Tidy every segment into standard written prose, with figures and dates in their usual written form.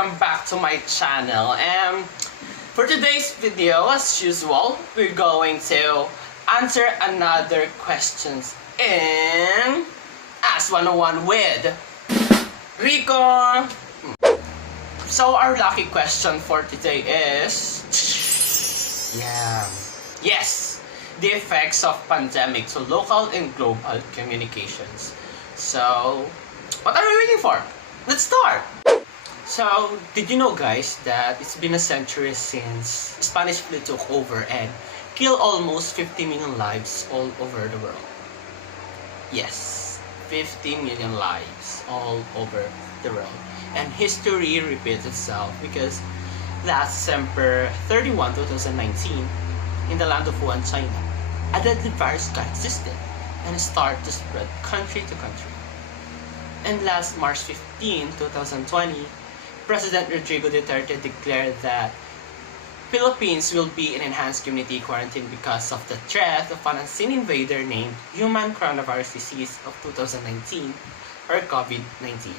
welcome back to my channel. And for today's video, as usual, we're going to answer another questions in Ask 101 with Rico. So our lucky question for today is the effects of pandemic to local and global communications. So what are we waiting for? Let's start! So, did you know guys that it's been a century since Spanish flu took over and killed almost 50 million lives all over the world? Yes, 50 million lives all over the world. And history repeats itself because last December 31, 2019, in the land of Wuhan, China, a deadly virus got existed and started to spread country to country. And last March 15, 2020, President Rodrigo Duterte declared that Philippines will be in enhanced community quarantine because of the threat of an unseen invader named Human Coronavirus Disease of 2019, or COVID-19.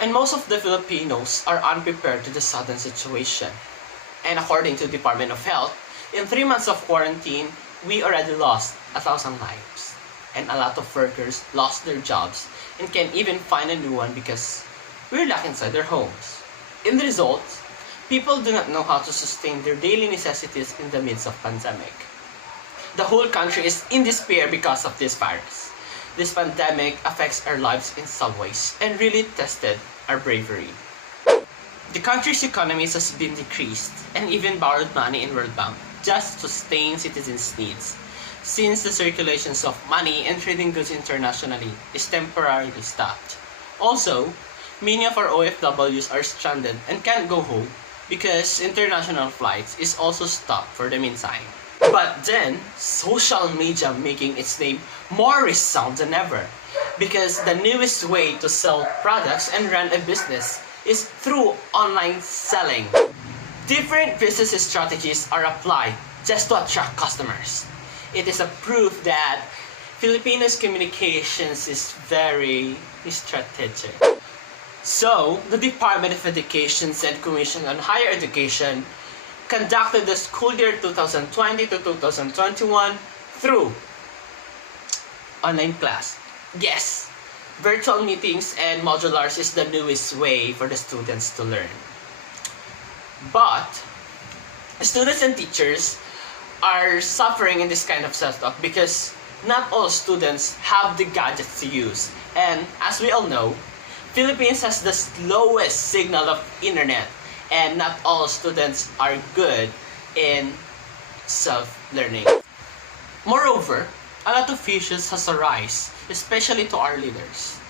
And most of the Filipinos are unprepared to the sudden situation. And according to the Department of Health, in 3 months of quarantine, we already lost 1,000 lives. And a lot of workers lost their jobs and can't even find a new one because we're locked inside their homes. In the result, people do not know how to sustain their daily necessities in the midst of pandemic. The whole country is in despair because of this virus. This pandemic affects our lives in some ways and really tested our bravery. The country's economy has been decreased and even borrowed money in World Bank just to sustain citizens' needs, since the circulations of money and trading goods internationally is temporarily stopped. Also, many of our OFWs are stranded and can't go home because international flights is also stopped for the meantime. But then, social media making its name more resound than ever, because the newest way to sell products and run a business is through online selling. Different business strategies are applied just to attract customers. It is a proof that Filipinos' communications is very strategic. So, the Department of Education and Commission on Higher Education conducted the school year 2020 to 2021 through online class. Yes, virtual meetings and modulars is the newest way for the students to learn. But students and teachers are suffering in this kind of setup because not all students have the gadgets to use. And as we all know, Philippines has the slowest signal of internet, and not all students are good in self-learning. Moreover, a lot of issues has arisen, especially to our leaders.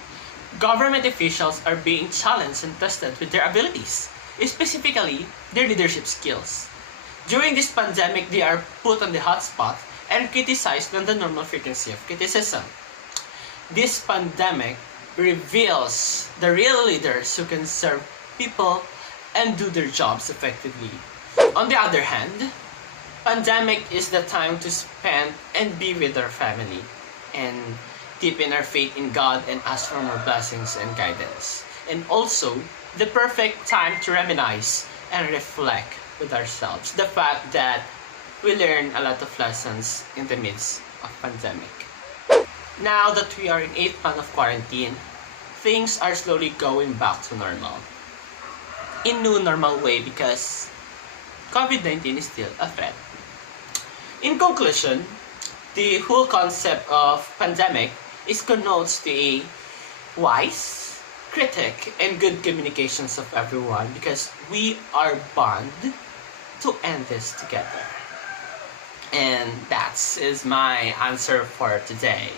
Government officials are being challenged and tested with their abilities, specifically their leadership skills. During this pandemic, they are put on the hotspot and criticized on the normal frequency of criticism. This pandemic reveals the real leaders who can serve people and do their jobs effectively. On the other hand, pandemic is the time to spend and be with our family and deepen our faith in God and ask for more blessings and guidance. And also, the perfect time to reminisce and reflect with ourselves. The fact that we learn a lot of lessons in the midst of pandemic. Now that we are in 8th month of quarantine, things are slowly going back to normal. In new normal way because COVID-19 is still a threat. In conclusion, the whole concept of pandemic is connotes to a wise, critic, and good communications of everyone because we are bound to end this together. And that is my answer for today.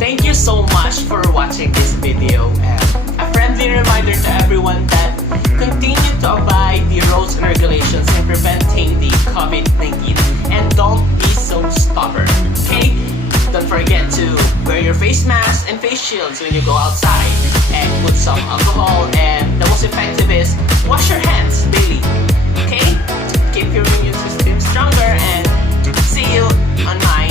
Thank you so much for watching this video, and a friendly reminder to everyone that continue to abide the rules and regulations in preventing the COVID-19 and don't be so stubborn, okay? Don't forget to wear your face mask and face shields when you go outside, and put some alcohol, and the most effective is wash your hands daily, okay? Keep your immune system stronger, and see you on my